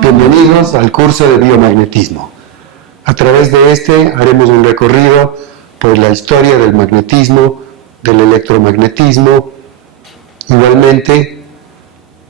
Bienvenidos al curso de biomagnetismo. A través de este haremos un recorrido por la historia del magnetismo, del electromagnetismo. Igualmente,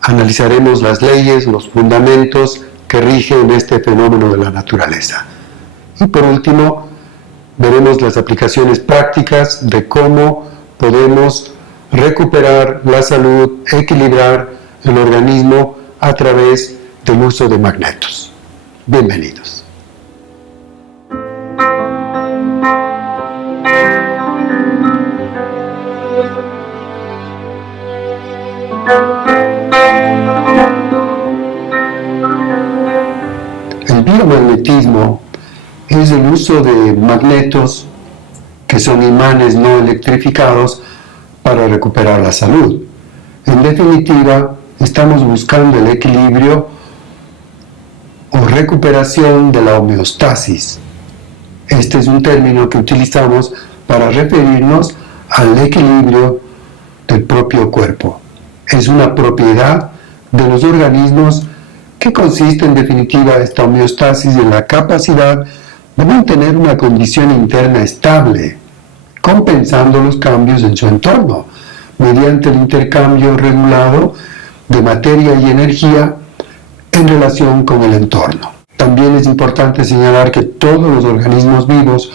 analizaremos las leyes, los fundamentos que rigen este fenómeno de la naturaleza. Y por último, veremos las aplicaciones prácticas de cómo podemos recuperar la salud, equilibrar el organismo a través del uso de magnetos. Bienvenidos. El biomagnetismo es el uso de magnetos, que son imanes no electrificados, para recuperar la salud. En definitiva, estamos buscando el equilibrio o recuperación de la homeostasis. Este es un término que utilizamos para referirnos al equilibrio del propio cuerpo. Es una propiedad de los organismos que consiste en definitiva esta homeostasis en la capacidad de mantener una condición interna estable, compensando los cambios en su entorno, mediante el intercambio regulado de materia y energía en relación con el entorno. También es importante señalar que todos los organismos vivos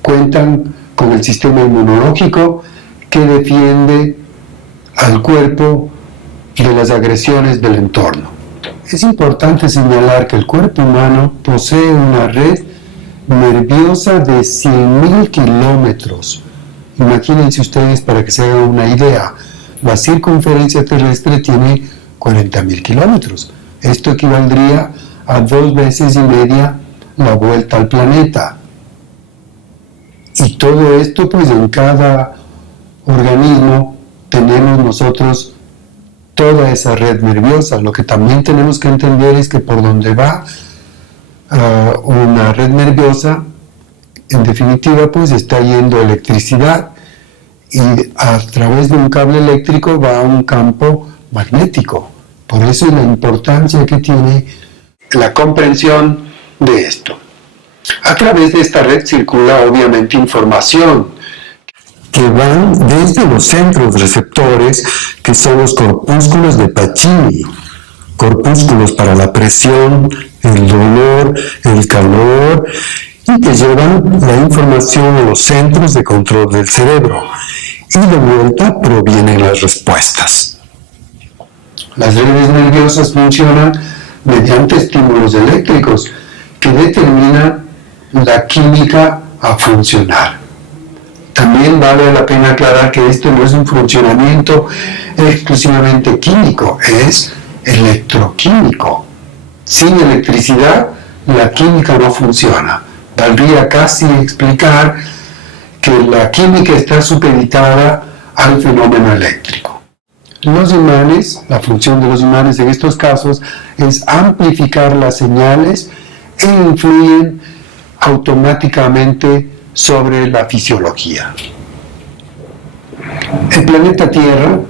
cuentan con el sistema inmunológico que defiende al cuerpo de las agresiones del entorno. Es importante señalar que el cuerpo humano posee una red nerviosa de 100.000 kilómetros. Imagínense ustedes, para que se hagan una idea, la circunferencia terrestre tiene 40.000 kilómetros. Esto equivaldría a 2 veces y media la vuelta al planeta. Y todo esto, pues en cada organismo tenemos nosotros toda esa red nerviosa. Lo que también tenemos que entender es que por donde va una red nerviosa, en definitiva, pues está yendo electricidad, y a través de un cable eléctrico va a un campo magnético. Por eso es la importancia que tiene la comprensión de esto. A través de esta red circula obviamente información que van desde los centros receptores, que son los corpúsculos de Pacini, corpúsculos para la presión, el dolor, el calor, y que llevan la información a los centros de control del cerebro, y de vuelta provienen las respuestas. Las redes nerviosas funcionan mediante estímulos eléctricos que determinan la química a funcionar. También vale la pena aclarar que esto no es un funcionamiento exclusivamente químico, es electroquímico. Sin electricidad, la química no funciona. Valdría casi explicar que la química está supeditada al fenómeno eléctrico. Los imanes, la función de los imanes en estos casos es amplificar las señales e influyen automáticamente sobre la fisiología. El planeta Tierra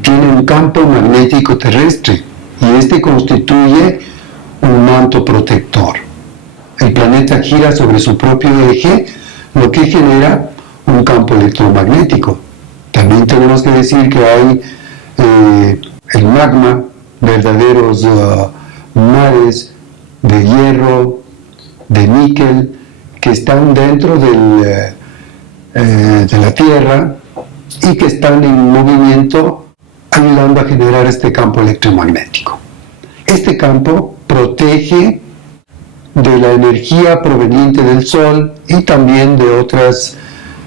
tiene un campo magnético terrestre y este constituye un manto protector. El planeta gira sobre su propio eje, lo que genera un campo electromagnético. También tenemos que decir que hay el magma, verdaderos mares de hierro, de níquel, que están dentro de la Tierra y que están en movimiento, ayudando a generar este campo electromagnético. Este campo protege de la energía proveniente del Sol y también de otras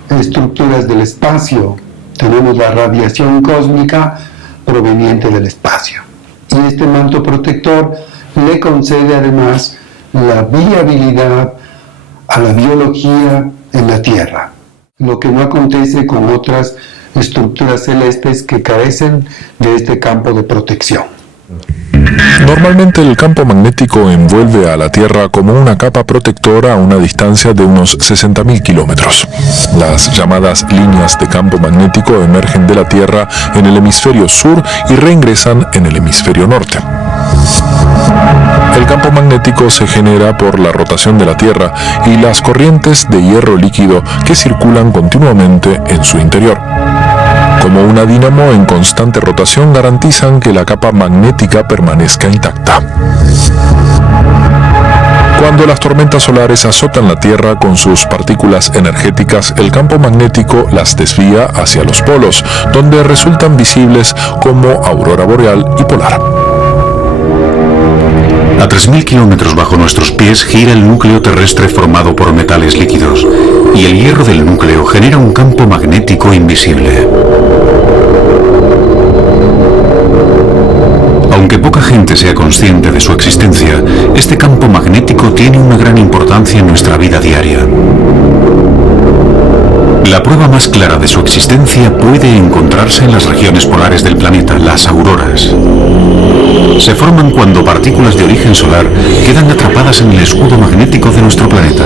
estructuras del espacio. Tenemos la radiación cósmica proveniente del espacio. Y este manto protector le concede además la viabilidad a la biología en la Tierra, lo que no acontece con otras estructuras celestes que carecen de este campo de protección. Normalmente el campo magnético envuelve a la Tierra como una capa protectora a una distancia de unos 60.000 kilómetros. Las llamadas líneas de campo magnético emergen de la Tierra en el hemisferio sur y reingresan en el hemisferio norte. El campo magnético se genera por la rotación de la Tierra y las corrientes de hierro líquido que circulan continuamente en su interior. Como una dínamo en constante rotación, garantizan que la capa magnética permanezca intacta. Cuando las tormentas solares azotan la Tierra con sus partículas energéticas, el campo magnético las desvía hacia los polos, donde resultan visibles como aurora boreal y polar. A 3.000 kilómetros bajo nuestros pies gira el núcleo terrestre formado por metales líquidos, y el hierro del núcleo genera un campo magnético invisible. Aunque poca gente sea consciente de su existencia, este campo magnético tiene una gran importancia en nuestra vida diaria. La prueba más clara de su existencia puede encontrarse en las regiones polares del planeta, las auroras. Se forman cuando partículas de origen solar quedan atrapadas en el escudo magnético de nuestro planeta.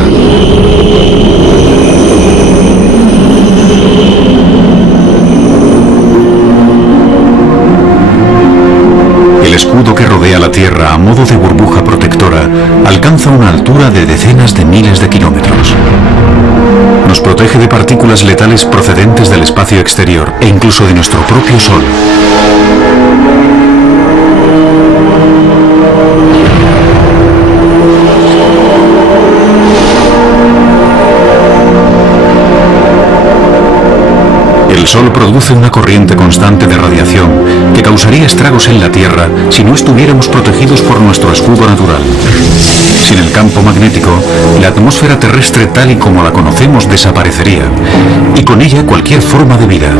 El escudo que rodea la Tierra a modo de burbuja protectora alcanza una altura de decenas de miles de kilómetros. Nos protege de partículas letales procedentes del espacio exterior e incluso de nuestro propio Sol. El Sol produce una corriente constante de radiación que causaría estragos en la Tierra si no estuviéramos protegidos por nuestro escudo natural. Sin el campo magnético, la atmósfera terrestre tal y como la conocemos desaparecería, y con ella cualquier forma de vida.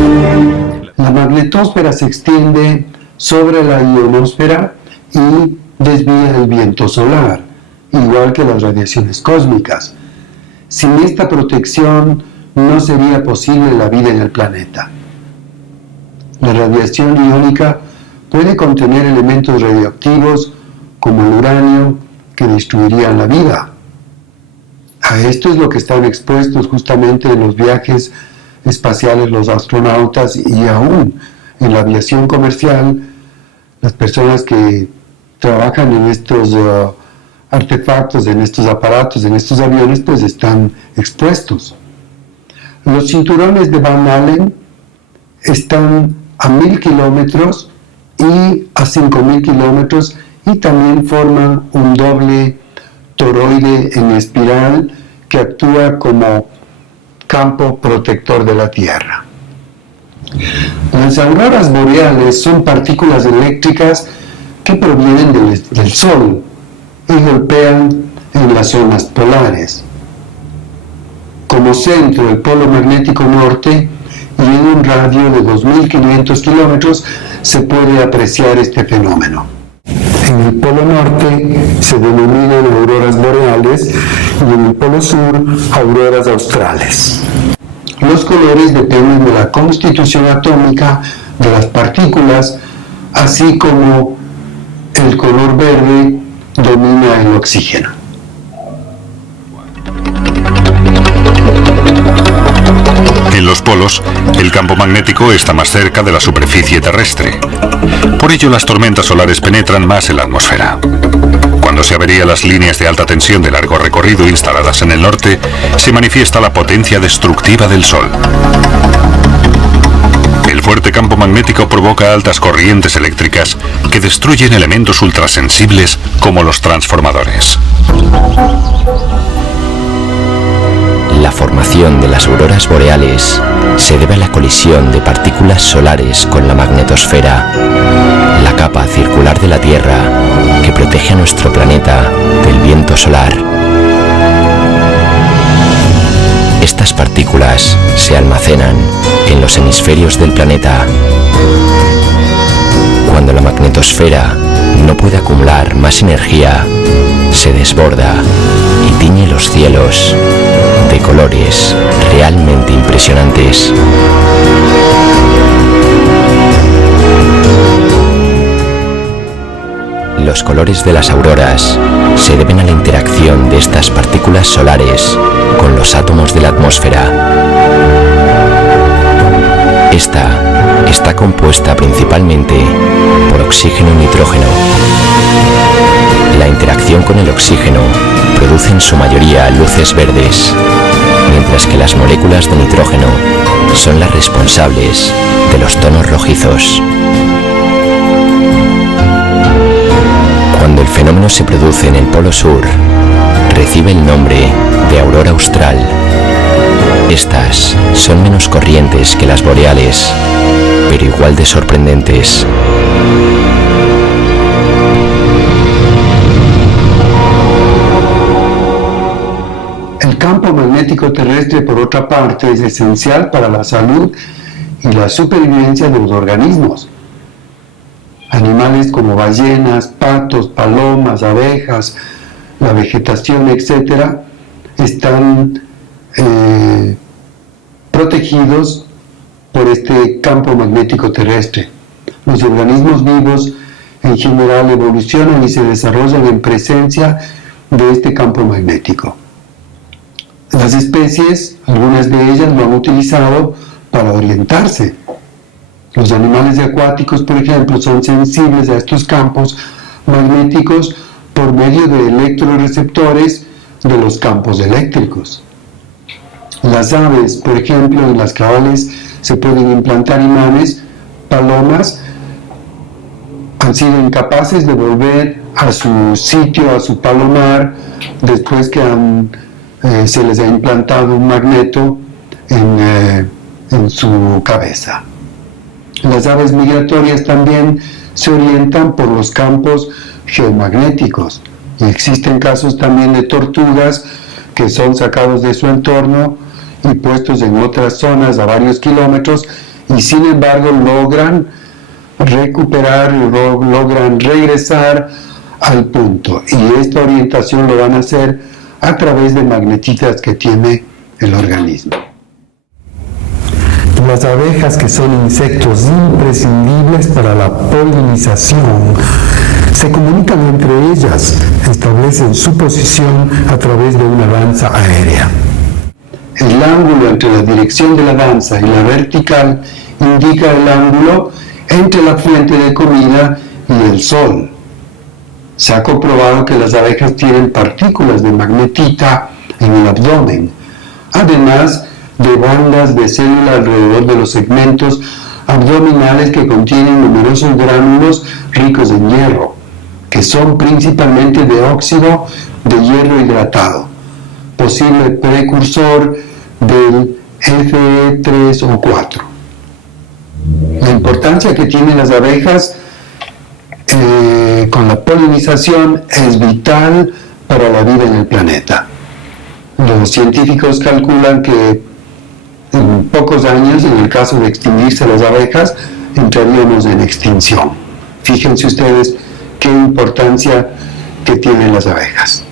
La magnetosfera se extiende sobre la ionosfera y desvía el viento solar, igual que las radiaciones cósmicas. Sin esta protección, no sería posible la vida en el planeta. La radiación iónica puede contener elementos radioactivos como el uranio que destruirían la vida. A esto es lo que están expuestos justamente en los viajes espaciales los astronautas y aún en la aviación comercial, las personas que trabajan en estos artefactos, en estos aparatos, en estos aviones, pues están expuestos. Los cinturones de Van Allen están a 1.000 kilómetros y a 5.000 kilómetros y también forman un doble toroide en espiral que actúa como campo protector de la Tierra. Las auroras boreales son partículas eléctricas que provienen del Sol y golpean en las zonas polares. Como centro, el polo magnético norte, y en un radio de 2.500 kilómetros se puede apreciar este fenómeno. En el polo norte se denominan auroras boreales y en el polo sur auroras australes. Los colores dependen de la constitución atómica de las partículas, así como el color verde domina el oxígeno. En los polos, el campo magnético está más cerca de la superficie terrestre. Por ello, las tormentas solares penetran más en la atmósfera. Cuando se averían las líneas de alta tensión de largo recorrido instaladas en el norte, se manifiesta la potencia destructiva del Sol. El fuerte campo magnético provoca altas corrientes eléctricas que destruyen elementos ultrasensibles como los transformadores. La formación de las auroras boreales se debe a la colisión de partículas solares con la magnetosfera, la capa circular de la Tierra que protege a nuestro planeta del viento solar. Estas partículas se almacenan en los hemisferios del planeta. Cuando la magnetosfera no puede acumular más energía, se desborda y tiñe los cielos de colores realmente impresionantes. Los colores de las auroras se deben a la interacción de estas partículas solares con los átomos de la atmósfera. Esta está compuesta principalmente por oxígeno y nitrógeno. La interacción con el oxígeno produce en su mayoría luces verdes, mientras que las moléculas de nitrógeno son las responsables de los tonos rojizos. Cuando el fenómeno se produce en el polo sur, recibe el nombre de aurora austral. Estas son menos corrientes que las boreales, pero igual de sorprendentes. El campo magnético terrestre, por otra parte, es esencial para la salud y la supervivencia de los organismos. Animales como ballenas, patos, palomas, abejas, la vegetación, etc., están protegidos por este campo magnético terrestre. Los organismos vivos en general evolucionan y se desarrollan en presencia de este campo magnético. Las especies, algunas de ellas lo han utilizado para orientarse. Los animales acuáticos, por ejemplo, son sensibles a estos campos magnéticos por medio de electroreceptores de los campos eléctricos. Las aves, por ejemplo, en las cuales se pueden implantar imanes, palomas, han sido incapaces de volver a su sitio, a su palomar, después que se les ha implantado un magneto en su cabeza. Las aves migratorias también se orientan por los campos geomagnéticos, y existen casos también de tortugas que son sacados de su entorno y puestos en otras zonas a varios kilómetros, y sin embargo logran recuperar, logran regresar al punto, y esta orientación lo van a hacer a través de magnetitas que tiene el organismo. Las abejas, que son insectos imprescindibles para la polinización, se comunican entre ellas, establecen su posición a través de una danza aérea. El ángulo entre la dirección de la danza y la vertical indica el ángulo entre la fuente de comida y el sol. Se ha comprobado que las abejas tienen partículas de magnetita en el abdomen, además de bandas de célula alrededor de los segmentos abdominales que contienen numerosos gránulos ricos en hierro, que son principalmente de óxido de hierro hidratado, posible precursor del Fe3 o 4. La importancia que tienen las abejas con la polinización es vital para la vida en el planeta. Los científicos calculan que en pocos años, en el caso de extinguirse las abejas, entraríamos en extinción. Fíjense ustedes qué importancia que tienen las abejas.